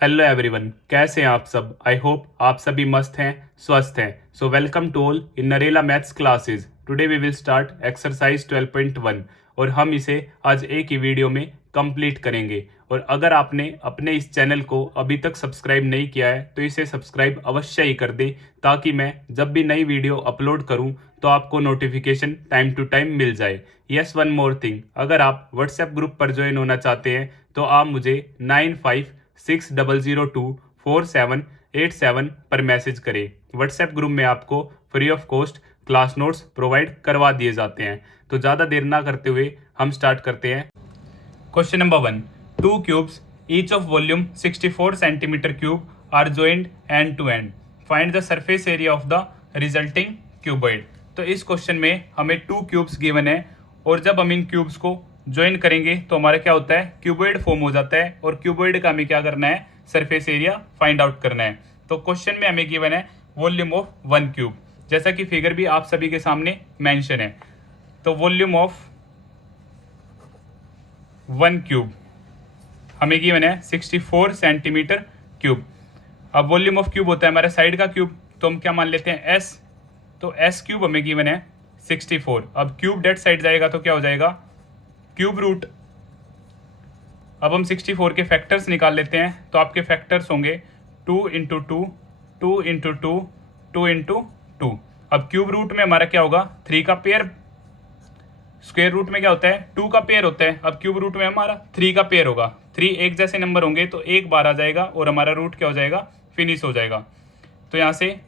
Hello everyone, कैसे हैं आप सब। आई होप आप सभी मस्त हैं, स्वस्थ हैं। So welcome to all in Narela maths classes. Today we will start exercise 12.1 और हम इसे आज एक ही वीडियो में कंप्लीट करेंगे। और अगर आपने अपने इस चैनल को अभी तक सब्सक्राइब नहीं किया है तो इसे सब्सक्राइब अवश्य ही कर दें, ताकि मैं जब भी नई वीडियो अपलोड करूं तो आपको नोटिफिकेशन टाइम टू टाइम मिल जाए। यस, वन मोर थिंग, अगर आप व्हाट्सएप ग्रुप पर ज्वाइन होना चाहते हैं तो आप मुझे 9560024787 पर मैसेज करें। व्हाट्सएप ग्रुप में आपको free of cost class notes provide करवा दिए जाते हैं। तो ज़्यादा देर ना करते हुए हम स्टार्ट करते हैं। Question number 1, two cubes each of volume 64 centimetre cube are joined end to end, find the surface area of the resulting cuboid. तो इस क्वेश्चन में हमें टू क्यूब्स गिवन है और जब हम इन क्यूब्स को ज्वाइन करेंगे तो हमारा क्या होता है, क्यूबॉइड फॉर्म हो जाता है। और क्यूबॉइड का हमें क्या करना है, सरफेस एरिया फाइंड आउट करना है। तो क्वेश्चन में हमें गिवन है वॉल्यूम ऑफ वन क्यूब, जैसा कि फिगर भी आप सभी के सामने मेंशन है। तो वॉल्यूम ऑफ वन क्यूब हमें गिवन है 64 सेंटीमीटर क्यूब। अब वॉल्यूम ऑफ क्यूब होता है हमारे साइड का क्यूब, तो हम क्या मान लेते हैं एस। तो एस क्यूब हमें गिवन है 64। अब क्यूब डेट साइड जाएगा तो क्या हो जाएगा, क्यूब रूट। अब हम 64 के फैक्टर्स निकाल लेते हैं, तो आपके फैक्टर्स होंगे 2 into two, 2 into two, 2 into two. अब क्यूब रूट में हमारा क्या होगा, 3 का पेयर। स्क्वायर रूट में क्या होता है, 2 का पेयर होता है। अब क्यूब रूट में हमारा 3 का पेयर होगा। 3 एक जैसे नंबर होंगे तो एक बार आ जाएगा और हमारा रूट क्या हो जाएगा, फिनिश हो जाएगा। तो यहाँ से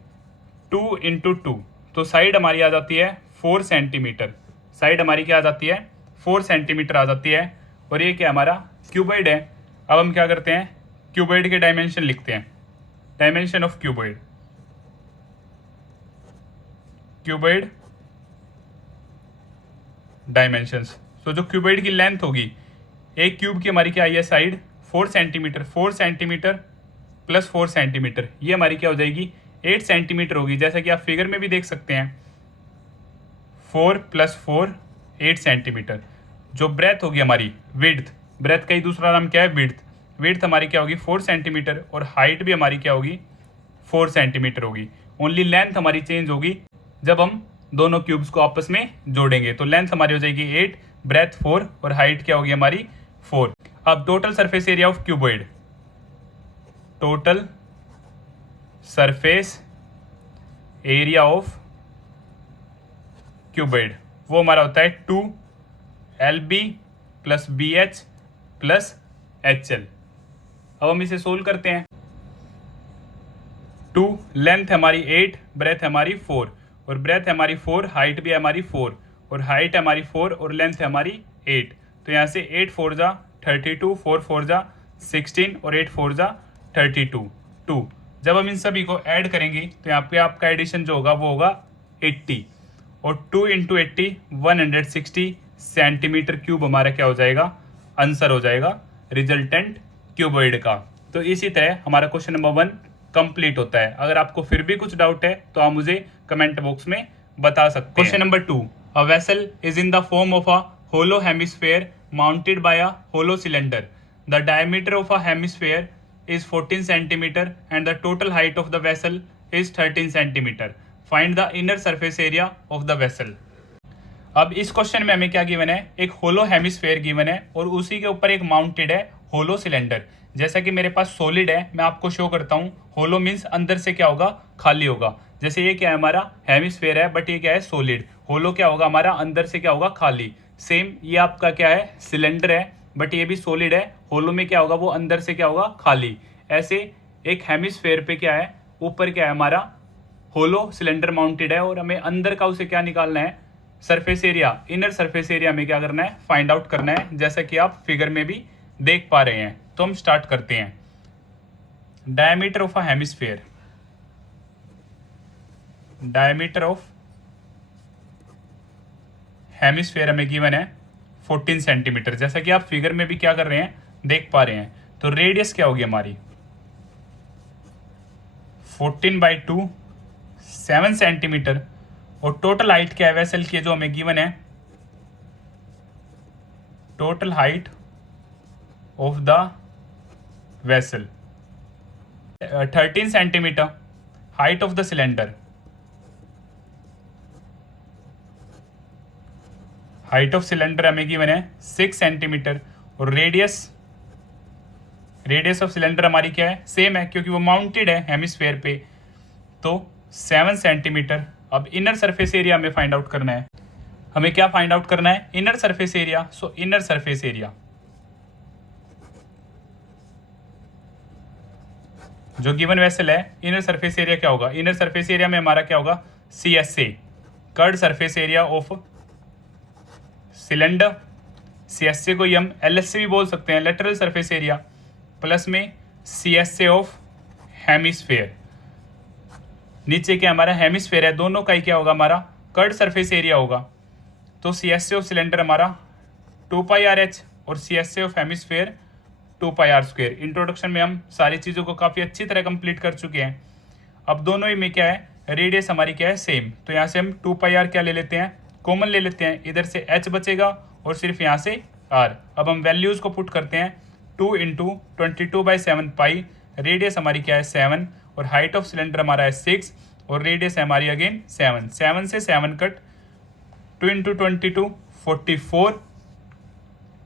2 इंटू टू, तो साइड हमारी आ जाती है 4 सेंटीमीटर। साइड हमारी क्या आ जाती है, 4 सेंटीमीटर आ जाती है। और ये क्या हमारा क्यूबॉइड है। अब हम क्या करते हैं, क्यूबॉइड के डायमेंशन लिखते हैं। Dimension of cuboid, cuboid dimensions. तो जो क्यूबॉइड की लेंथ होगी, एक क्यूब की हमारी क्या आई है side 4 centimetre, 4 centimetre plus 4 centimetre, ये हमारी क्या हो जाएगी 8 सेंटीमीटर होगी। जैसा कि आप फिगर में भी देख सकते हैं, 4 प्लस 4 8 सेंटीमीटर। जो ब्रेथ होगी हमारी विड्थ, ब्रेथ का ही दूसरा नाम क्या है, विड्थ। विड्थ हमारी क्या होगी 4 सेंटीमीटर और हाइट भी हमारी क्या होगी 4 सेंटीमीटर होगी। ओनली लेंथ हमारी चेंज होगी जब हम दोनों क्यूब्स को आपस में जोड़ेंगे। तो लेंथ हमारी हो जाएगी 8, ब्रेथ 4 और हाइट क्या होगी हमारी 4। अब total surface area of cuboid, total surface area of cuboid वो हमारा होता है 2LB plus BH plus HL। अब हम इसे सोल्व करते हैं। 2 लेंथ हमारी 8, ब्रेथ हमारी 4 और ब्रेथ हमारी 4, हाइट भी हमारी 4 और हाइट हमारी 4 और लेंथ है हमारी 8। तो यहाँ से 8 4 जा 32, 4 4 जा 16 और 8 4 जा 32, 2। जब हम इन सभी को ऐड करेंगे तो यहाँ पे आपका एडिशन जो होगा वो होगा 80 और 2 इंटू 80 160 सेंटीमीटर क्यूब हमारा क्या हो जाएगा, आंसर हो जाएगा रिजल्टेंट क्यूबॉइड का। तो इसी तरह हमारा क्वेश्चन नंबर 1 कंप्लीट होता है। अगर आपको फिर भी कुछ डाउट है तो आप मुझे कमेंट बॉक्स में बता सकते हैं। Question number 2, a vessel is in the form of a hollow hemisphere mounted by a hollow cylinder. The diameter of a hemisphere is 14 centimeter and the total height of the vessel is 13 centimeter. Find the inner surface area of the vessel. अब इस question में हमें क्या given है, एक होलो hemisphere given है और उसी के ऊपर एक माउंटेड है होलो सिलेंडर। जैसा कि मेरे पास सॉलिड है, मैं आपको शो करता हूँ। होलो मीन्स अंदर से क्या होगा, खाली होगा। जैसे ये क्या है हमारा हेमिस्फेयर है, बट ये क्या है सॉलिड। होलो क्या होगा हमारा, अंदर से क्या होगा, खाली। सेम ये आपका क्या है, सिलेंडर है, बट ये भी सॉलिड है। होलो में क्या होगा, वो अंदर से क्या होगा, खाली। ऐसे एक हेमिस्फेयर पे क्या है, ऊपर क्या है हमारा होलो सिलेंडर माउंटेड है और हमें अंदर का उसे क्या निकालना है, surface area, inner surface area में क्या करना है, फाइंड आउट करना है, जैसा कि आप फिगर में भी देख पा रहे हैं। तो हम स्टार्ट करते हैं। Diameter of a hemisphere, diameter of hemisphere हमें गिवन है 14 सेंटीमीटर, जैसा कि आप फिगर में भी क्या कर रहे हैं, देख पा रहे हैं। तो रेडियस क्या होगी हमारी 14/2 7 सेंटीमीटर और टोटल हाइट क्या है वेसल की, जो हमें गिवन है, total height of the vessel 13 centimetre. Height of the cylinder, height of cylinder हमें गिवन है 6 सेंटीमीटर। और रेडियस ऑफ सिलेंडर हमारी क्या है, सेम है क्योंकि वो माउंटेड है हेमिस्फेयर पे, तो 7 सेंटीमीटर। अब इनर सरफेस एरिया हमें फाइंड आउट करना है। हमें क्या फाइंड आउट करना है, इनर सरफेस एरिया। सो इनर सरफेस एरिया, जो गिवन वेसल है, इनर सरफेस एरिया क्या होगा, इनर सरफेस एरिया में हमारा क्या होगा, CSA, curved surface area of cylinder. CSA को ही हम LS से भी बोल सकते हैं, लेटरल सरफेस एरिया, प्लस में CSA ऑफ हेमिस्फेयर। नीचे क्या हमारा हेमिस्फेयर है, दोनों का ही क्या होगा, हमारा कर्ड सरफेस एरिया होगा। तो CSA ऑफ सिलेंडर हमारा 2πRH और CSA of hemisphere 2πr²। Introduction में हम सारी चीज़ों को काफ़ी अच्छी तरह कंप्लीट कर चुके हैं। अब दोनों ही में क्या है, रेडियस हमारी क्या है, सेम। तो यहाँ से हम 2πr क्या ले लेते हैं, कॉमन ले लेते हैं, इधर से h बचेगा और सिर्फ यहाँ से r। अब हम वैल्यूज़ को पुट करते हैं, 2 × 22/7 पाई। रेडियस हमारी क्या है, 7, और हाइट ऑफ सिलेंडर हमारा है 6, और रेडियस है हमारी अगेन 7। 7 से 7 कट, 2 × 22 44,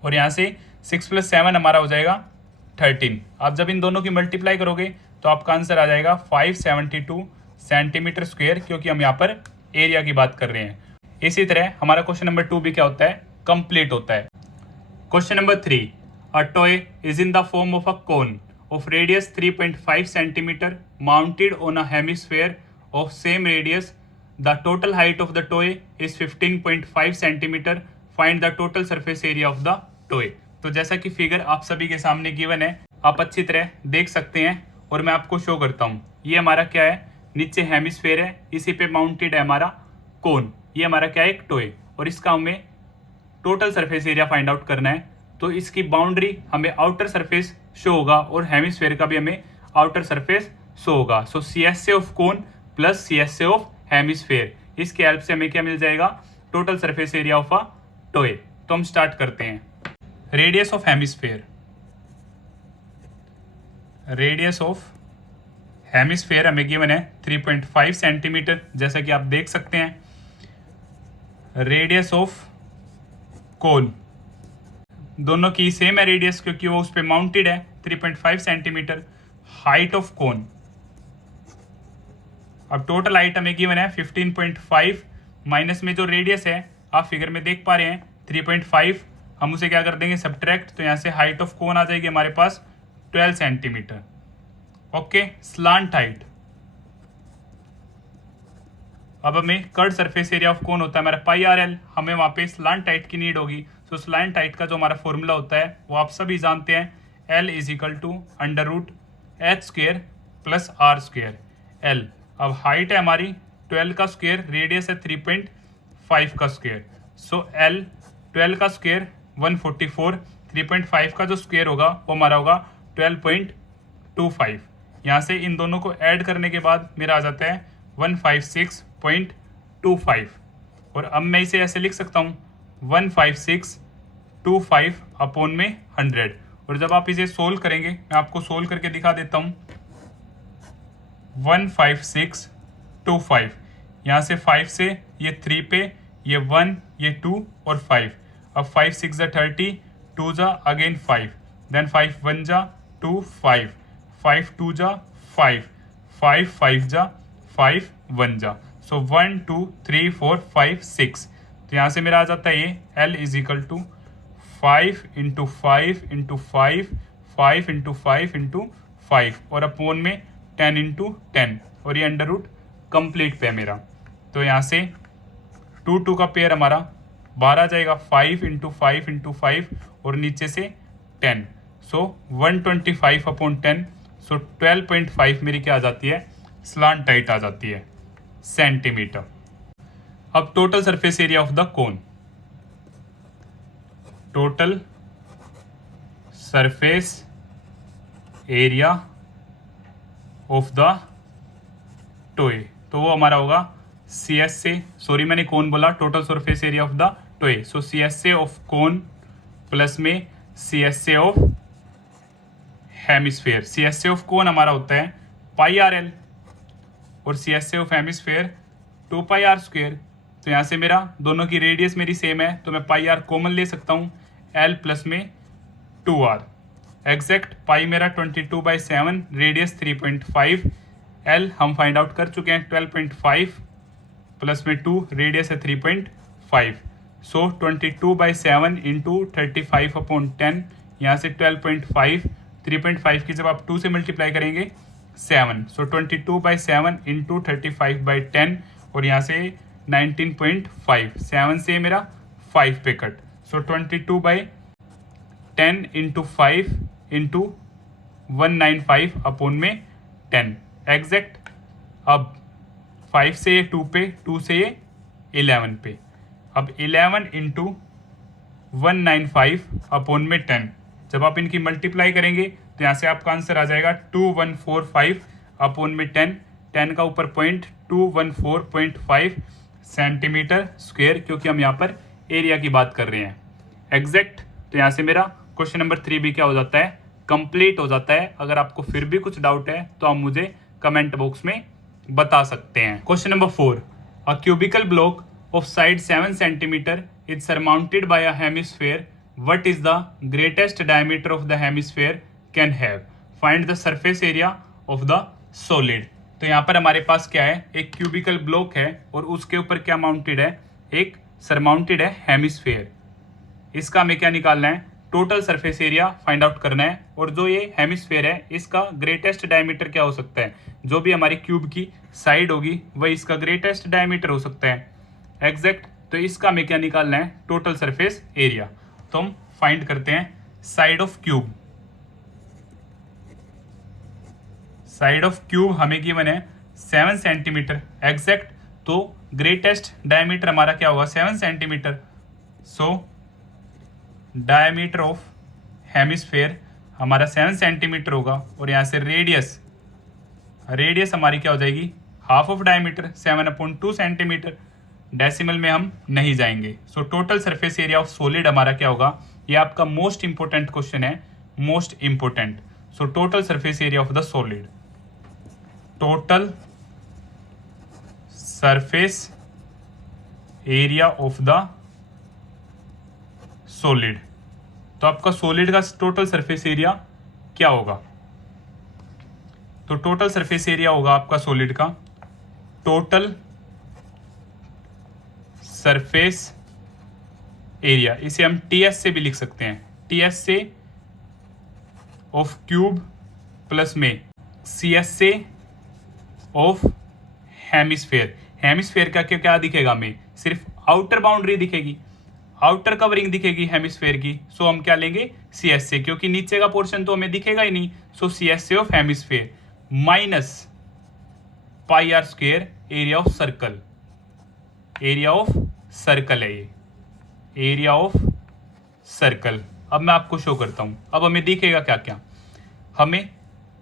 और यहाँ से 6 + 7 हमारा हो जाएगा 13। आप जब इन दोनों की मल्टीप्लाई करोगे तो आपका आंसर आ जाएगा 572 सेंटीमीटर स्क्वायर, क्योंकि हम यहाँ पर एरिया की बात कर रहे हैं। इसी तरह हमारा क्वेश्चन नंबर 2 भी क्या होता है, कंप्लीट होता है। Question number 3, a toy is in the form of a cone of radius 3.5 centimeter mounted on a hemisphere of same radius. The total height of the toy is 15.5 centimeter. Find the total surface area of the toy. तो जैसा कि figure आप सभी के सामने given है, आप अच्छी तरह देख सकते हैं और मैं आपको शो करता हूँ। ये हमारा क्या है, नीचे हेमिस्फेयर है, इसी पे माउंटेड है हमारा कोन। ये हमारा क्या है, एक टॉय, और इसका हमें total surface area find out करना है। तो इसकी बाउंड्री हमें आउटर सरफेस शो होगा और हेमिस्फेयर का भी हमें आउटर सरफेस शो होगा। सो CSA of cone plus CSA of hemisphere, इसके हेल्प से हमें क्या मिल जाएगा, total surface area of a toy. तो हम स्टार्ट करते हैं। Radius of hemisphere, radius of hemisphere हमें गिवन है 3.5 सेंटीमीटर, जैसा कि आप देख सकते हैं। रेडियस ऑफ कोन, दोनों की सेम है रेडियस क्योंकि वो उस पर माउंटेड है, 3.5 सेंटीमीटर। हाइट ऑफ कोन, अब टोटल हाइट हमें गिवन है 15.5, माइनस में जो रेडियस है आप फिगर में देख पा रहे हैं 3.5, हम उसे क्या कर देंगे, सब्ट्रैक्ट। तो यहाँ से हाइट ऑफ कोन आ जाएगी हमारे पास 12 सेंटीमीटर। ओके, स्लांट हाइट, अब हमें curved surface area of cone होता है हमारा πRL, हमें वहाँ पे स्लांट हाइट की नीड होगी। सो स्लांट हाइट का जो हमारा फॉर्मूला होता है वो आप सभी जानते हैं, L = √h² + r²। L, अब हाइट है हमारी 12 का स्क्वायर, रेडियस है 3.5 का स्क्वायर। सो L 12 का स्क्वायर 144, 3.5 का जो स्क्वायर होगा वो हमारा होगा 12.25। यहाँ से इन दोनों को ऐड करने के बाद मेरा आ जाता है 156.25। और अब मैं इसे ऐसे लिख सकता हूँ 15625 अपॉन में 100। और जब आप इसे सोल्व करेंगे, मैं आपको सोल्व करके दिखा देता हूँ। 15625, यहाँ से 5 से ये 3 पे, ये 1, ये 2 और 5। अब 5 6 = 30, 2 * अगेन 5, देन 5 1 * 2 5, 5 2 * 5, 5 5 * 5 1 * सो 1 2 3 4 5 6। तो यहाँ से मेरा आ जाता है ये L = 5 × 5 × 5, 5 × 5 × 5 और अपॉन में 10 × 10, और ये अंडर रूट कंप्लीट पे है मेरा। तो यहाँ से 2 2 का पेयर हमारा 12 आ जाएगा, 5 × 5 × 5 और नीचे से 10। सो 125/10, सो 12.5 मेरी क्या आ जाती है, स्लांट हाइट आ जाती है, सेंटीमीटर। अब total surface area of the cone, total surface area of the toy, तो वो हमारा होगा CSA, सॉरी मैंने कोन बोला, total surface area of the toy. So CSA of cone plus में CSA of hemisphere. CSA of cone हमारा होता है पाई आर एल और C S A of hemisphere 2 pi are square. तो यहाँ से मेरा दोनों की रेडियस मेरी सेम है तो मैं पाई आर कॉमन ले सकता हूँ, एल प्लस में 2r। एग्जैक्ट पाई मेरा 22/7, रेडियस 3.5, एल हम फाइंड आउट कर चुके हैं 12.5 प्लस में 2, रेडियस है 3.5। सो 22/7 इंटू 35/10, यहाँ से 12.5, 3.5 की जब आप 2 से मल्टीप्लाई करेंगे 7, सो 22/7 इंटू 35/10 और यहाँ से 19.5, 7 से मेरा 5 पे कट, सो 22/10 इंटू 5 इंटू 195 में 10 एग्जैक्ट। अब 5 से ये 2 पे, 2 से ये 11 पे, अब 11 इंटू 195 में 10, जब आप इनकी मल्टीप्लाई करेंगे तो यहाँ से आपका आंसर आ जाएगा 2145 में 10 का ऊपर पॉइंट 214.5 सेंटीमीटर स्क्वेयर, क्योंकि हम यहाँ पर एरिया की बात कर रहे हैं एग्जैक्ट। तो यहाँ से मेरा क्वेश्चन नंबर 3 भी क्या हो जाता है, कंप्लीट हो जाता है। अगर आपको फिर भी कुछ डाउट है तो आप मुझे कमेंट बॉक्स में बता सकते हैं। Question number 4, a cubical block of side 7 centimetre is surmounted bye a hemisphere, what is the greatest diameter of the hemisphere can have, find the surface area of the solid. तो यहाँ पर हमारे पास क्या है, एक क्यूबिकल ब्लॉक है और उसके ऊपर क्या माउंटेड है, एक सरमाउंटेड है हेमिस्फेयर। इसका हमें क्या निकालना है, total surface area find out करना है। और जो ये हेमिस्फेयर है इसका ग्रेटेस्ट डायमीटर क्या हो सकता है, जो भी हमारी क्यूब की साइड होगी वही इसका ग्रेटेस्ट डायमीटर हो सकता है एग्जैक्ट। तो इसका हमें क्या निकालना है, टोटल सरफेस एरिया। तो हम फाइंड करते हैं side of cube. Side of cube हमें गिवन है 7 सेंटीमीटर एग्जैक्ट, तो ग्रेटेस्ट डायमीटर हमारा क्या होगा 7 centimetre. So diameter of hemisphere हमारा 7 सेंटीमीटर होगा और यहाँ से रेडियस हमारी क्या हो जाएगी, half of diameter 7/2 centimetre. Decimal में हम नहीं जाएंगे। So total surface area of solid हमारा क्या होगा, ये आपका मोस्ट इंपोर्टेंट क्वेश्चन है, most important. So total surface area of the solid, total surface area of the solid. तो आपका सॉलिड का टोटल सरफेस एरिया क्या होगा, तो टोटल सरफेस एरिया होगा आपका सॉलिड का, टोटल सरफेस एरिया, इसे हम टीएस से भी लिख सकते हैं, टीएस से ऑफ क्यूब प्लस में सीएस से ऑफ हेमिस्फेयर। हेमिस्फेयर का क्या दिखेगा, हमें सिर्फ आउटर बाउंड्री दिखेगी, आउटर कवरिंग दिखेगी हेमिस्फेयर की। सो हम क्या लेंगे, सी एस ए, क्योंकि नीचे का पोर्शन तो हमें दिखेगा ही नहीं। So C S A of hemisphere minus pi are square area of circle, area of circle है ये, एरिया ऑफ सर्कल। अब मैं आपको शो करता हूं, अब हमें दिखेगा क्या क्या। हमें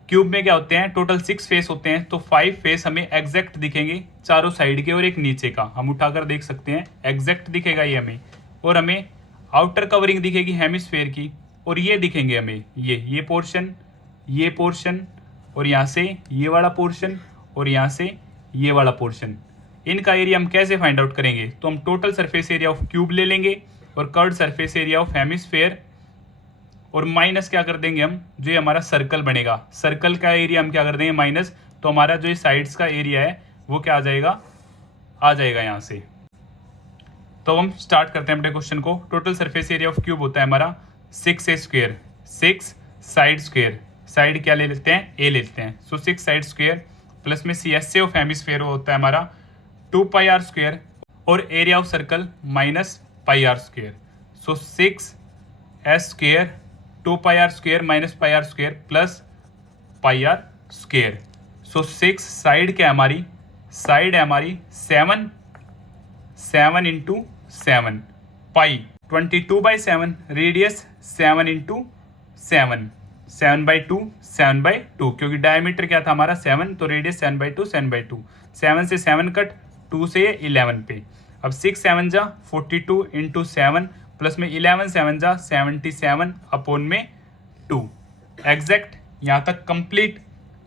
क्यूब में क्या होते हैं, टोटल 6 फेस होते हैं, तो 5 फेस हमें एग्जैक्ट दिखेंगे, चारों साइड के और एक नीचे का, हम उठाकर देख सकते हैं एग्जैक्ट दिखेगा ये हमें। और हमें आउटर कवरिंग दिखेगी हेमिस्फेयर की, और ये दिखेंगे हमें ये पोर्शन और यहाँ से ये वाला पोर्शन और यहाँ से ये वाला पोर्शन। इनका एरिया हम कैसे फाइंड आउट करेंगे, तो हम total surface area of cube ले लेंगे और curved surface area of hemisphere और माइनस क्या कर देंगे हम, जो ये हमारा सर्कल बनेगा, सर्कल का एरिया हम क्या कर देंगे माइनस, तो हमारा जो ये साइड्स का एरिया है वो क्या आ जाएगा यहाँ से। तो हम स्टार्ट करते हैं अपने क्वेश्चन को। Total surface area of cube होता है हमारा 6a square, 6 side square, side क्या ले लेते हैं, ए लेते हैं। सो 6 साइड स्क्वेयर प्लस में C S A of hemisphere होता है हमारा 2 पाई आर स्क्वेयर और area of circle minus pi are square. So 6s square 2 pi are square minus pi are square plus pi are square. So 6 side क्या है हमारी, side है हमारी 7 into 7 पाई 22/7, radius 7 into 7/2, क्योंकि डायमीटर क्या था हमारा 7, तो रेडियस 7/2, 7 से 7 कट, 2 से 11 पे। अब 6 7 जा 42 इंटू 7 प्लस में 11 7 जा 77 में 2 एग्जैक्ट। यहाँ तक कंप्लीट।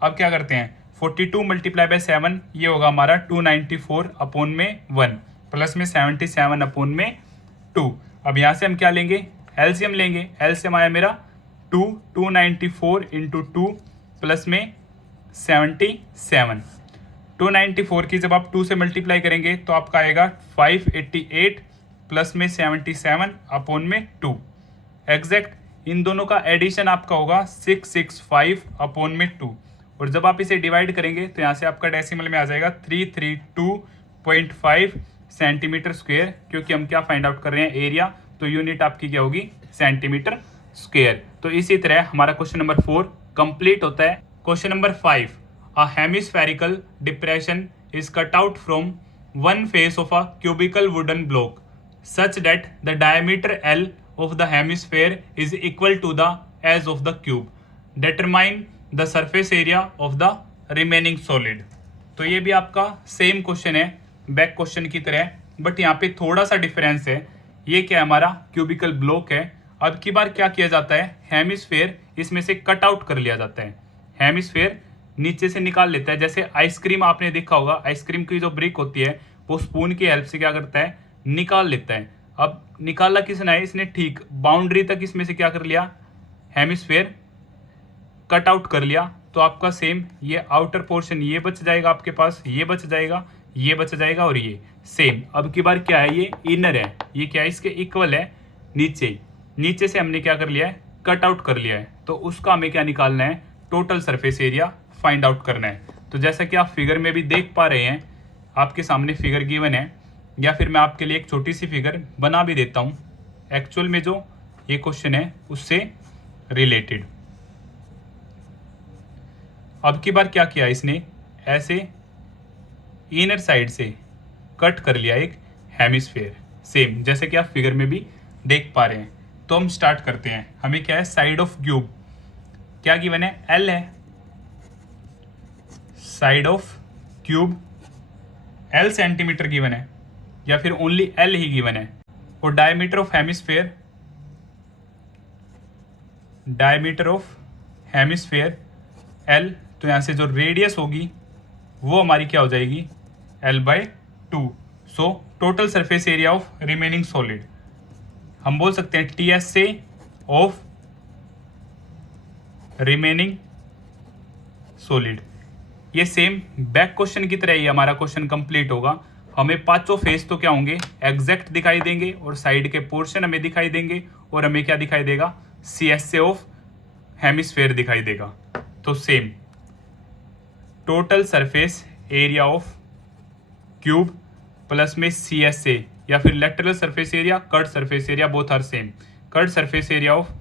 अब क्या करते हैं, 42 मल्टीप्लाई बाय 7 ये होगा हमारा 294 अपोन में 1 प्लस में 77 अपोन में 2। अब यहाँ से हम क्या लेंगे, एलसीएम लेंगे। एलसीएम आया मेरा 294 इंटू 2 प्लस में 77। 294 की जब आप 2 से मल्टीप्लाई करेंगे तो आपका आएगा 588 प्लस में 77 अपोन में 2। एग्जैक्ट इन दोनों का एडिशन आपका होगा 665 अपोन में 2। और जब आप इसे डिवाइड करेंगे तो यहाँ से आपका डेसिमल में आ जाएगा 332.5 सेंटीमीटर स्क्वायर, क्योंकि हम क्या फाइंड आउट कर रहे हैं, एरिया, तो यूनिट आपकी क्या होगी, सेंटीमीटर स्क्वायर। तो इसी तरह हमारा क्वेश्चन नंबर 4 कंप्लीट होता है। Question number 5, a hemispherical depression is cut out from one face of a cubical wooden block such that the diameter L of the hemisphere is equal to the as of the cube. Determine the surface area of the remaining solid. तो ये भी आपका same question है back question की तरह, but यहाँ पे थोड़ा सा डिफरेंस है। ये क्या है, हमारा क्यूबिकल ब्लॉक है। अब की बार क्या किया जाता है, हेमिस्फेयर इसमें से कट आउट कर लिया जाता है। हेमिस्फेयर नीचे से निकाल लेता है। जैसे आइसक्रीम आपने देखा होगा, आइसक्रीम की जो ब्रिक होती है वो स्पून की हेल्प से क्या करता है, निकाल लेता है। अब निकाला किसने है, इसने ठीक बाउंड्री तक इसमें से क्या कर लिया, हेमिस्फेयर कट आउट कर लिया। तो आपका सेम ये आउटर पोर्शन ये बच जाएगा आपके पास, ये बच जाएगा, ये बच जाएगा और ये सेम। अब की बार क्या है, ये इनर है, ये क्या है, इसके इक्वल है नीचे। नीचे से हमने क्या कर लिया है, कट आउट कर लिया है। तो उसका हमें क्या निकालना है, total surface area find out करना है। तो जैसा कि आप फिगर में भी देख पा रहे हैं, आपके सामने फिगर गिवन है, या फिर मैं आपके लिए एक छोटी सी फिगर बना भी देता हूँ एक्चुअल में जो ये क्वेश्चन है उससे रिलेटेड। अब की बार क्या किया, इसने ऐसे इनर साइड से कट कर लिया एक हेमिस्फेयर, सेम जैसे कि आप फिगर में भी देख पा रहे हैं। तो हम स्टार्ट करते हैं। हमें क्या है, साइड ऑफ क्यूब क्या गिवन है, एल है। Side of cube L centimetre given है, या फिर ओनली एल ही गिवन है। और diameter of hemisphere, diameter of hemisphere L, तो यहाँ से जो रेडियस होगी वो हमारी क्या हो जाएगी, L/2। So total surface area of remaining solid हम बोल सकते हैं TSA ऑफ रिमेनिंग सॉलिड। ये सेम बैक क्वेश्चन की तरह ही हमारा क्वेश्चन कंप्लीट होगा। हमें पांचों फेस तो क्या होंगे, एग्जैक्ट दिखाई देंगे, और साइड के पोर्शन हमें दिखाई देंगे, और हमें क्या दिखाई देगा, CSA ऑफ हेमिस्फेयर दिखाई देगा। तो same total surface area of cube plus में CSA, या फिर lateral surface area, cut surface area, both are same. Cut surface area of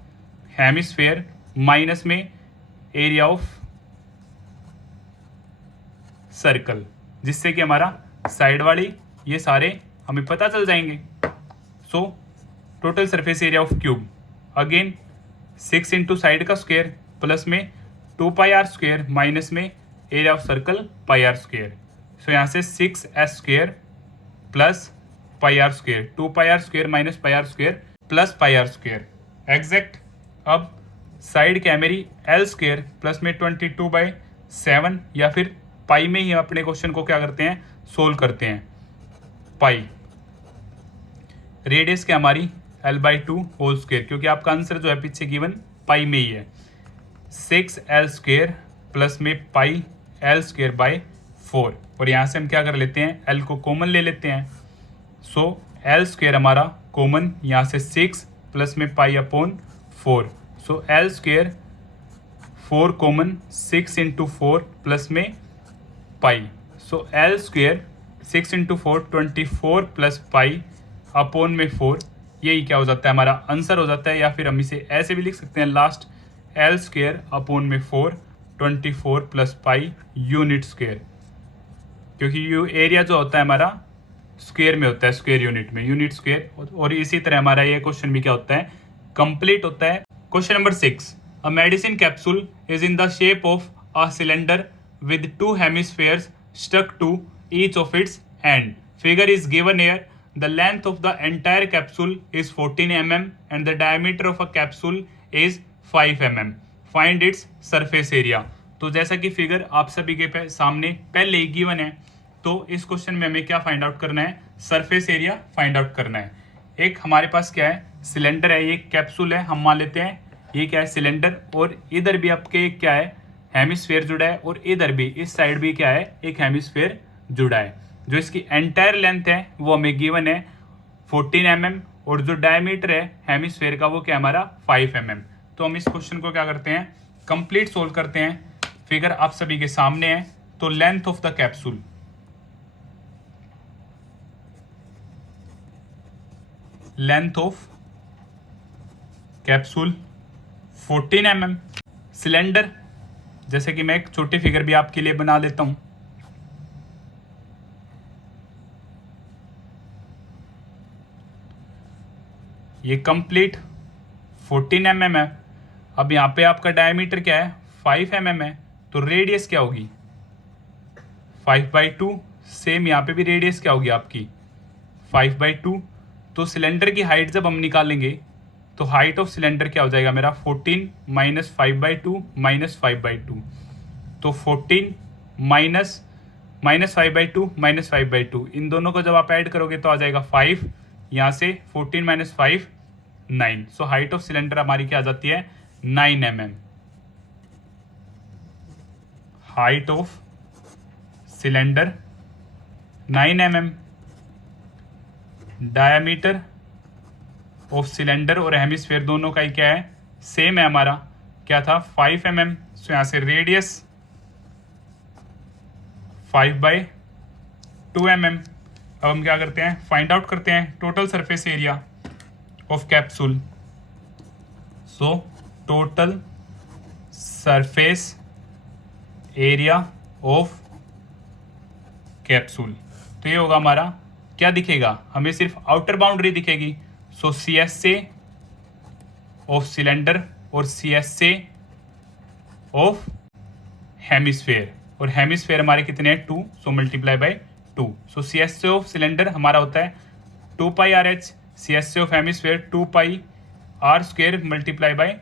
hemisphere minus में एरिया ऑफ सर्कल, जिससे कि हमारा साइड वाली ये सारे हमें पता चल जाएंगे। So total surface area of cube again 6 into side का स्क्वायर प्लस में 2πr² माइनस में एरिया ऑफ सर्कल πr²। सो यहाँ से 6s² plus πr², 2πr² minus πr² plus πr²। Exact अब साइड क्या है मेरी, L² प्लस में 22/7, या फिर पाई में ही अपने क्वेश्चन को क्या करते हैं, सोल्व करते हैं। पाई रेडियस क्या हमारी L/2 होल स्क्वायर, क्योंकि आपका आंसर जो है पीछे गिवन पाई में ही है। 6L² प्लस में πL²/4, और यहाँ से हम क्या कर लेते हैं, L को कॉमन ले लेते हैं। सो L² हमारा कॉमन, यहाँ से 6 प्लस में π/4। सो L² 4 कॉमन, 6 इंटू 4 प्लस में पाई। सो L² 6 इंटू 4 24 प्लस π/4, यही क्या हो जाता है, हमारा आंसर हो जाता है। या फिर हम इसे ऐसे भी लिख सकते हैं, last L²/4 24 plus pi unit square, क्योंकि एरिया जो होता है हमारा स्क्वायर में होता है, स्क्वायर यूनिट में, यूनिट स्क्वायर। और इसी तरह हमारा ये क्वेश्चन भी क्या होता है, कंप्लीट होता है। Question number 6, a medicine capsule is in the shape of a cylinder with 2 hemispheres stuck to each of its end. Figure is given here. The length of the entire capsule is 14 mm and the diameter of a capsule is 5 mm. Find its surface area. तो जैसा कि figure आप सभी के सामने पहले ही given है, तो इस क्वेश्चन में हमें क्या फाइंड आउट करना है, सरफेस एरिया फाइंड आउट करना है। एक हमारे पास क्या है, सिलेंडर है, ये कैप्सूल है, हम मान लेते हैं ये क्या है सिलेंडर, और इधर भी आपके क्या है हेमिस्फेयर जुड़ा है, और इधर भी इस साइड भी क्या है एक हेमिस्फेयर जुड़ा है। जो इसकी एंटायर लेंथ है वो हमें गिवन है 14 mm, और जो डायमीटर है हेमिस्फेयर का वो क्या हमारा 5 mm। तो हम इस क्वेश्चन को क्या करते हैं, कंप्लीट सोल्व करते हैं। फिगर आप सभी के सामने है, तो length of the capsule, length of capsule 14 mm। Cylinder, जैसे कि मैं एक छोटी फिगर भी आपके लिए बना लेता हूं, ये कंप्लीट 14 mm है। अब यहाँ पे आपका डायमीटर क्या है 5 mm है, तो रेडियस क्या होगी 5/2। सेम यहाँ पे भी रेडियस क्या होगी आपकी 5/2। तो सिलेंडर की हाइट जब हम निकालेंगे तो हाइट ऑफ सिलेंडर क्या हो जाएगा मेरा 14 माइनस 5/2 माइनस 5/2। तो 14 माइनस 5/2 माइनस 5/2, इन दोनों को जब आप ऐड करोगे तो आ जाएगा 5, यहाँ से 14 minus 5 9। So height of cylinder हमारी क्या आ जाती है 9 mm। Height of cylinder 9 mm। Diameter of cylinder और हेमिस्फेयर दोनों का ही क्या है सेम है हमारा, क्या था 5 mm। सो यहां से रेडियस 5/2 mm। अब हम क्या करते हैं, फाइंड आउट करते हैं total surface area of capsule. So total surface area of capsule, तो ये होगा हमारा क्या दिखेगा, हमें सिर्फ आउटर बाउंड्री दिखेगी। सो CSA ऑफ सिलेंडर और CSA ऑफ हेमिस्फेयर, और हेमिस्फेयर हमारे कितने हैं 2, so multiply by 2। So CSA of cylinder हमारा होता है 2πRh, CSA of hemisphere 2πr² multiply by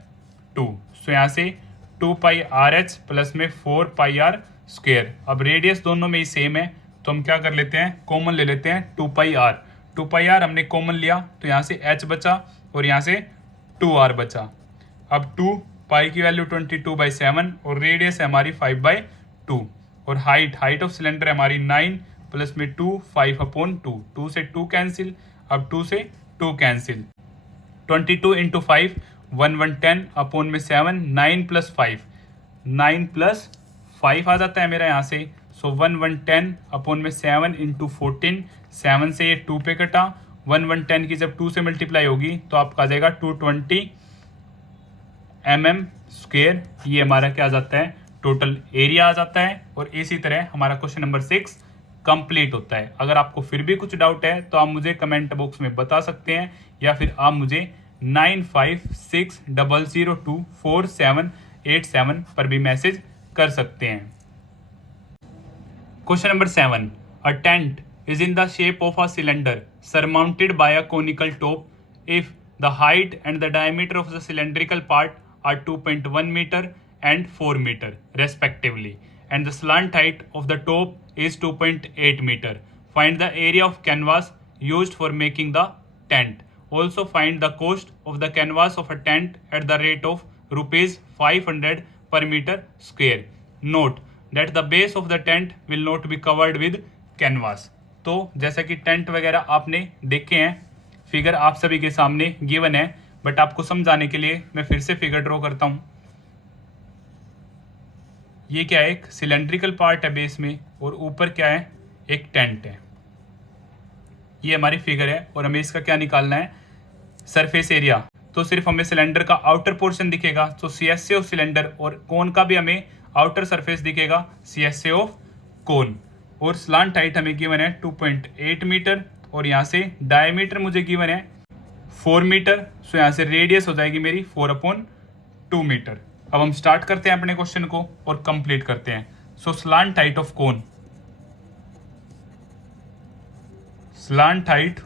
2। सो यहाँ से 2πRh प्लस में 4πr²। अब रेडियस दोनों में ही सेम है, तो हम क्या कर लेते हैं कॉमन ले लेते हैं 2πr। 2πr हमने कॉमन लिया तो यहाँ से h बचा और यहाँ से 2r बचा। अब 2 पाई की वैल्यू 22/7 और रेडियस है हमारी 5/2, और हाइट ऑफ सिलेंडर है हमारी 9 प्लस में 2 5/2। 2 से 2 कैंसिल, अब 2 से 2 कैंसिल, 22 इंटू 5 110 अपॉन में 7, 9 प्लस 5 9 प्लस 5 आ जाता है मेरा यहाँ से। सो 110 अपॉन में 7 इंटू 14, 7 से ये 2 पे कटा, 110 की जब 2 से मल्टीप्लाई होगी तो आपका आ जाएगा 220 mm²। ये हमारा क्या आ जाता है टोटल एरिया आ जाता है। और इसी तरह हमारा क्वेश्चन नंबर 6 कंप्लीट होता है। अगर आपको फिर भी कुछ डाउट है तो आप मुझे कमेंट बॉक्स में बता सकते हैं, या फिर आप मुझे 9560024787 पर भी मैसेज कर सकते हैं। Question number 7. A tent is in the shape of a cylinder surmounted by a conical top if the height and the diameter of the cylindrical part are 2.1 meter and 4 meter respectively, and the slant height of the top is 2.8 meter. Find the area of canvas used for making the tent. Also find the cost of the canvas of a tent at the rate of rupees 500 per meter square. Note that the base of the tent will not be covered with canvas. तो जैसा कि tent वगैरह आपने देखे हैं, figure आप सभी के सामने गिवन है, बट आपको समझाने के लिए मैं फिर से फिगर ड्रॉ करता हूं। ये क्या है, एक सिलेंड्रिकल पार्ट है बेस में, और ऊपर क्या है एक टेंट है। ये हमारी फिगर है और हमें इसका क्या निकालना है सरफेस एरिया। तो सिर्फ हमें सिलेंडर का आउटर पोर्शन दिखेगा, तो CSA ऑफ सिलेंडर, और कोन का भी हमें आउटर सरफेस दिखेगा CSA ऑफ कोन। और स्लांट हाइट हमें गिवन है 2.8 मीटर, और यहाँ से डायमीटर मुझे गिवन है 4 मीटर। सो यहाँ से रेडियस हो जाएगी मेरी 4/2 मीटर। अब हम स्टार्ट करते हैं अपने क्वेश्चन को और कंप्लीट करते हैं। So slant height of cone, slant height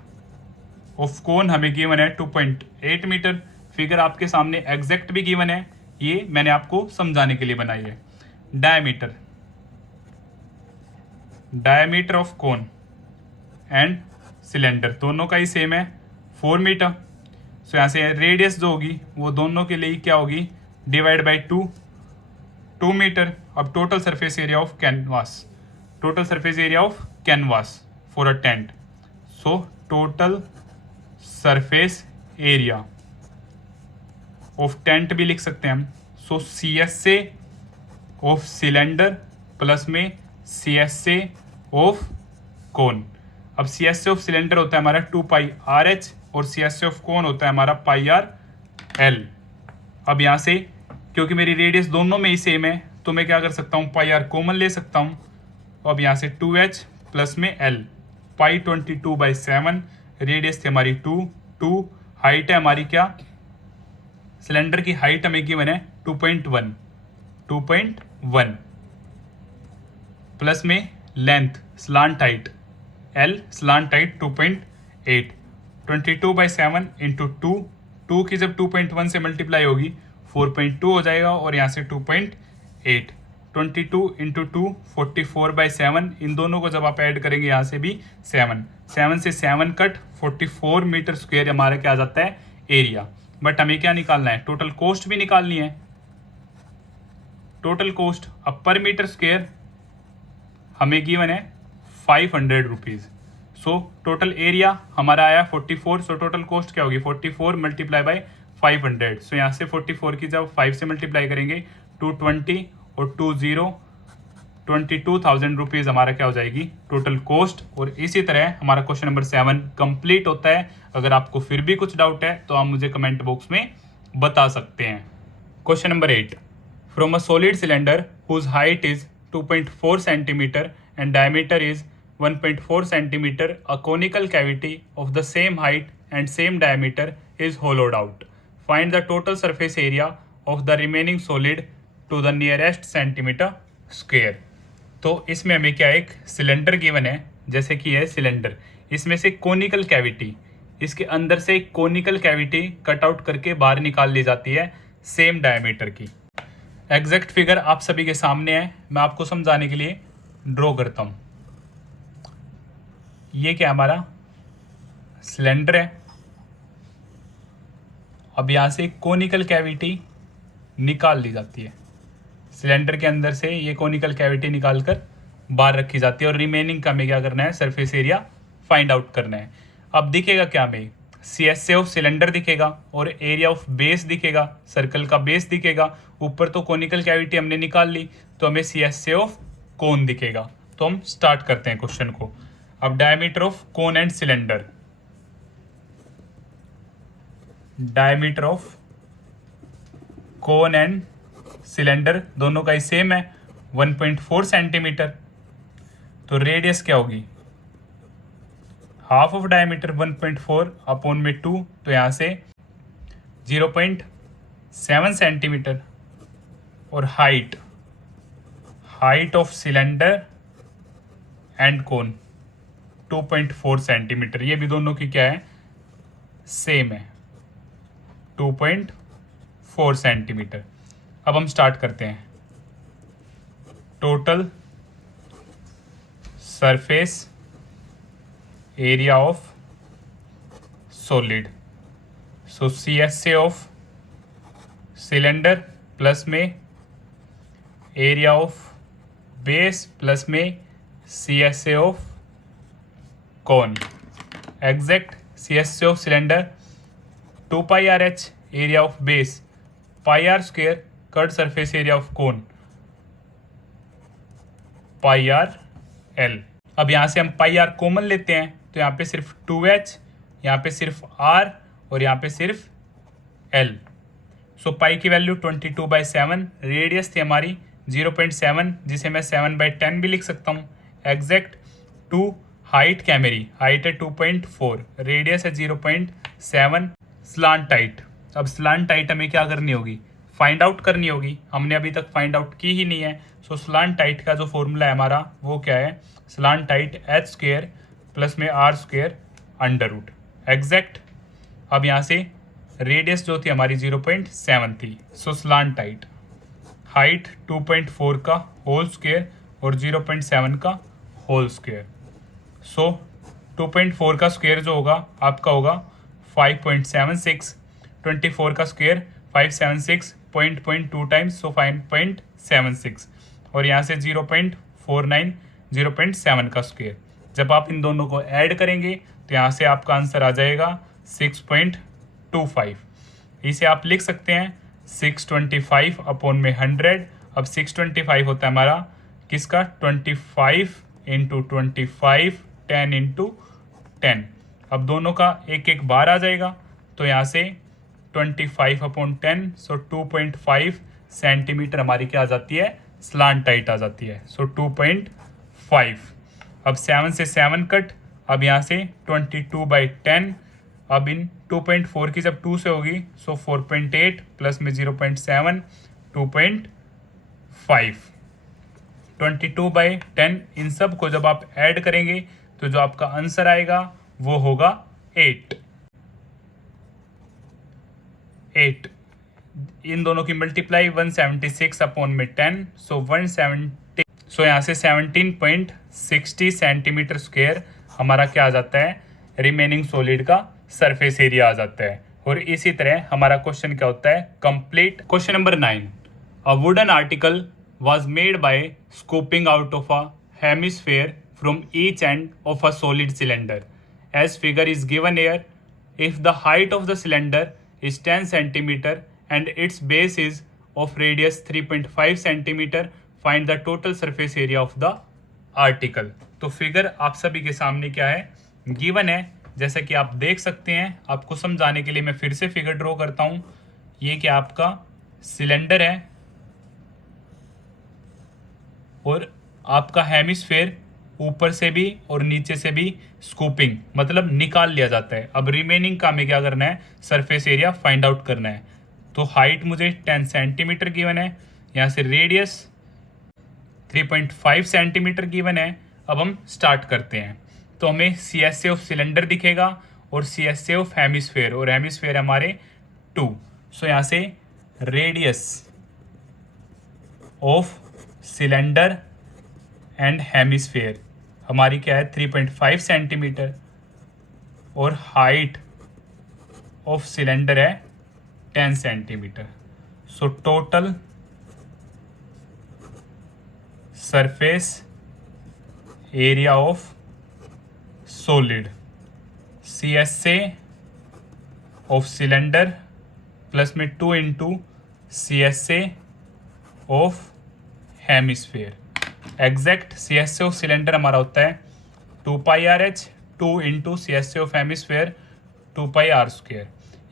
of cone हमें गिवन है 2.8 मीटर। फिगर आपके सामने एग्जैक्ट भी गिवन है, ये मैंने आपको समझाने के लिए बनाई है। Diameter of cone and cylinder दोनों का ही सेम है 4 मीटर। सो यहाँ से रेडियस जो होगी वो दोनों के लिए क्या होगी, डिवाइड बाई 2 मीटर। अब total surface area of canvas for a tent, so total surface area of tent भी लिख सकते हैं हम। सो CSA ऑफ सिलेंडर प्लस में CSA ऑफ कोन। अब CSA ऑफ सिलेंडर होता है हमारा 2πRH और CSA ऑफ कोन होता है हमारा πRL। अब यहाँ से क्योंकि मेरी रेडियस दोनों में ही सेम है तो मैं क्या कर सकता हूँ, πR कॉमन ले सकता हूँ। अब यहाँ से 2H प्लस में L, पाई 22/7, रेडियस थी हमारी 2 हाइट है हमारी क्या, सिलेंडर की हाइट हमें गिवन है 2.1 प्लस में length slant height L, slant height 2.8, 22/7 into 2 की जब 2.1 से मल्टीप्लाई होगी 4.2 हो जाएगा और यहाँ से 2.8, 22 इंटू 2 44/7, इन दोनों को जब आप ऐड करेंगे यहाँ से भी 7 से 7 कट 44 मीटर स्क्वायर हमारा क्या आ जाता है एरिया। बट हमें क्या निकालना है, टोटल कॉस्ट भी निकालनी है। टोटल कॉस्ट अब पर मीटर स्क्वायर हमें गिवन है 500 रुपीज़। सो टोटल एरिया हमारा आया 44। सो टोटल कॉस्ट क्या होगी 44 मल्टीप्लाई बाई 500। सो यहाँ से 44 की जब 5 से मल्टीप्लाई करेंगे 220 और 22,000 रुपीज़ हमारा क्या हो जाएगी टोटल कॉस्ट। और इसी तरह हमारा क्वेश्चन नंबर 7 कंप्लीट होता है। अगर आपको फिर भी कुछ डाउट है तो आप मुझे कमेंट बॉक्स में बता सकते हैं। Question number 8, from a solid cylinder whose height is 2.4 centimetre and diameter is 1.4 centimeter, a conical cavity of the same height and same diameter is hollowed out. Find the total surface area of the remaining solid to the nearest centimeter square. तो इसमें हमें क्या एक cylinder given है, जैसे कि है cylinder, इसमें से कोनिकल कैविटी, इसके अंदर से एक कोनिकल कैविटी कट आउट करके बाहर निकाल ली जाती है सेम डायमीटर की। एग्जैक्ट फिगर आप सभी के सामने है, मैं आपको समझाने के लिए ड्रॉ करता हूं। ये क्या हमारा सिलेंडर है। अब यहां से कोनिकल कैविटी निकाल ली जाती है, सिलेंडर के अंदर से ये कोनिकल कैविटी निकालकर बाहर रखी जाती है और रिमेनिंग का हमें क्या करना है, सरफेस एरिया फाइंड आउट करना है। अब दिखेगा क्या हमें, CSA ऑफ सिलेंडर दिखेगा और एरिया ऑफ बेस दिखेगा, सर्कल का बेस दिखेगा। ऊपर तो कोनिकल कैविटी हमने निकाल ली तो हमें CSA ऑफ कोन दिखेगा। तो हम स्टार्ट करते हैं क्वेश्चन को। अब diameter of cone and cylinder, diameter of cone and cylinder दोनों का ही सेम है 1.4 सेंटीमीटर। तो रेडियस क्या होगी, हाफ ऑफ डायमीटर 1.4 अपॉन में 2, तो यहाँ से 0.7 सेंटीमीटर। और height of cylinder and cone 2.4 centimetre, ये भी दोनों की क्या है सेम है 2.4 सेंटीमीटर। अब हम स्टार्ट करते हैं। Total surface area of solid, so CSA of cylinder plus में एरिया ऑफ बेस प्लस में CSA of cone. Exact CSA of cylinder 2πRH, area of base πR square, cut surface area of cone πRL। अब यहाँ से हम πR common लेते हैं तो यहाँ पे सिर्फ 2H, यहाँ पे सिर्फ R और यहाँ पे सिर्फ L। सो पाई की वैल्यू 22/7, रेडियस थी हमारी 0.7 जिसे मैं 7/10 भी लिख सकता हूँ। एग्जैक्ट 2 हाइट क्या मेरी, हाइट है 2.4, रेडियस है 0.7। स्लांट हाइट, अब स्लांट हाइट हमें क्या करनी होगी, फाइंड आउट करनी होगी। हमने अभी तक फाइंड आउट की ही नहीं है। सो स्लांट हाइट का जो फॉर्मूला है हमारा वो क्या है, slant height H square plus में R square under root. Exact अब यहाँ से रेडियस जो थी हमारी 0.7 थी। सो स्लांट हाइट हाइट 2.4 का होल स्क्वायर और 0.7 का होल स्क्वायर। सो 2.4 का स्क्वायर जो होगा आपका होगा 5.76, 24 का स्क्वायर 576 .2 टाइम्स, सो 5.76, और यहाँ से 0.49 0.7 का स्क्वायर। जब आप इन दोनों को ऐड करेंगे तो यहाँ से आपका आंसर आ जाएगा 6.25। इसे आप लिख सकते हैं 625 अपॉन में 100। अब 625 होता है हमारा किसका 25 इंटू 25, 10 इंटू 10। अब दोनों का एक एक बार आ जाएगा तो यहाँ से 25 अपॉन 10, सो 2.5 सेंटीमीटर हमारी क्या आ जाती है, स्लांट हाइट आ जाती है। सो 2.5। अब 7 से 7 कट, अब यहाँ से 22/10। अब इन 2.4 की जब 2 से होगी सो 4.8 प्लस में 0.7, 2.5। 22/10 इन सब को जब आप ऐड करेंगे तो जो आपका आंसर आएगा वो होगा 8। इन दोनों की मल्टीप्लाई 176 अपॉन में 10, सो 170, सो यहाँ से 17.60 सेंटीमीटर स्क्वायर हमारा क्या आ जाता है, रिमेनिंग सॉलिड का सरफेस एरिया आ जाता है। और इसी तरह हमारा क्वेश्चन क्या होता है, complete. Question number 9, a wooden article was made by scooping out of a hemisphere from each end of a solid cylinder. As figure is given here, if the height of the cylinder is 10 centimeter and its base is of radius 3.5 centimeter, find the total surface area of the article. तो figure आप सभी के सामने क्या है, given है। जैसा कि आप देख सकते हैं, आपको समझाने के लिए मैं फिर से फिगर ड्रॉ करता हूँ। ये क्या आपका सिलेंडर है और आपका हेमिस्फेयर ऊपर से भी और नीचे से भी स्कूपिंग मतलब निकाल लिया जाता है। अब रिमेनिंग काम में क्या करना है, सरफेस एरिया फाइंड आउट करना है। तो हाइट मुझे 10 सेंटीमीटर गिवन है, यहाँ से रेडियस 3.5 सेंटीमीटर गिवन है। अब हम स्टार्ट करते हैं। तो हमें CSA ऑफ सिलेंडर दिखेगा और CSA ऑफ हेमिस्फेयर, और हेमिस्फेयर हमारे 2। सो यहाँ से radius of cylinder and hemisphere हमारी क्या है 3.5 सेंटीमीटर, और हाइट ऑफ सिलेंडर है 10 centimetre. So total surface area of solid CSA of cylinder plus में 2 into CSA of hemisphere. Exact CSA of cylinder हमारा होता है 2πRh, 2 into CSA of hemisphere 2πr²।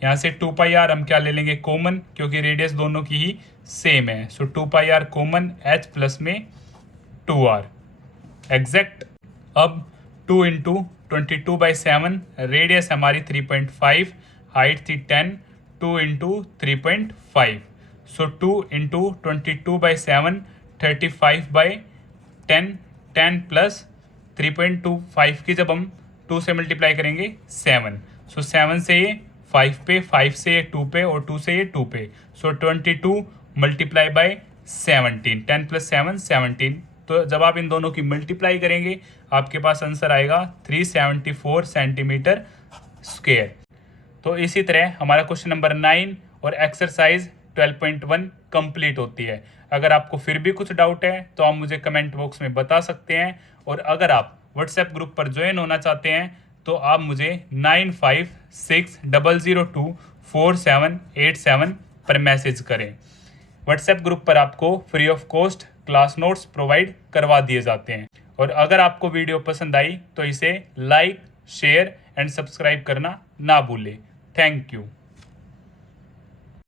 यहाँ से 2πr हम क्या ले लेंगे कॉमन, क्योंकि रेडियस दोनों की ही सेम है। सो 2πr कॉमन, h प्लस में 2r एग्जैक्ट। अब 2 इंटू 22/7, रेडियस हमारी 3.5, हाइट थी 10, 2 इंटू 3.5, सो 2 इंटू 22/7 35/10, 10 प्लस 3.25 की जब हम 2 से मल्टीप्लाई करेंगे 7, सो 7 से ये 5 पे, 5 से ये 2 पे और 2 से ये 2 पे, सो 22 मल्टीप्लाई बाय 17, 10 प्लस 7 17। तो जब आप इन दोनों की मल्टीप्लाई करेंगे आपके पास आंसर आएगा 374 सेंटीमीटर स्क्वायर। तो इसी तरह हमारा क्वेश्चन नंबर 9 और एक्सरसाइज 12.1 कंप्लीट होती है। अगर आपको फिर भी कुछ डाउट है तो आप मुझे कमेंट बॉक्स में बता सकते हैं, और अगर आप व्हाट्सएप ग्रुप पर ज्वाइन होना चाहते हैं तो आप मुझे 9560024787 पर मैसेज करें। व्हाट्सएप ग्रुप पर आपको free of cost class notes provide करवा दिए जाते हैं। और अगर आपको वीडियो पसंद आई तो इसे लाइक, शेयर एंड सब्सक्राइब करना ना भूलें। Thank you.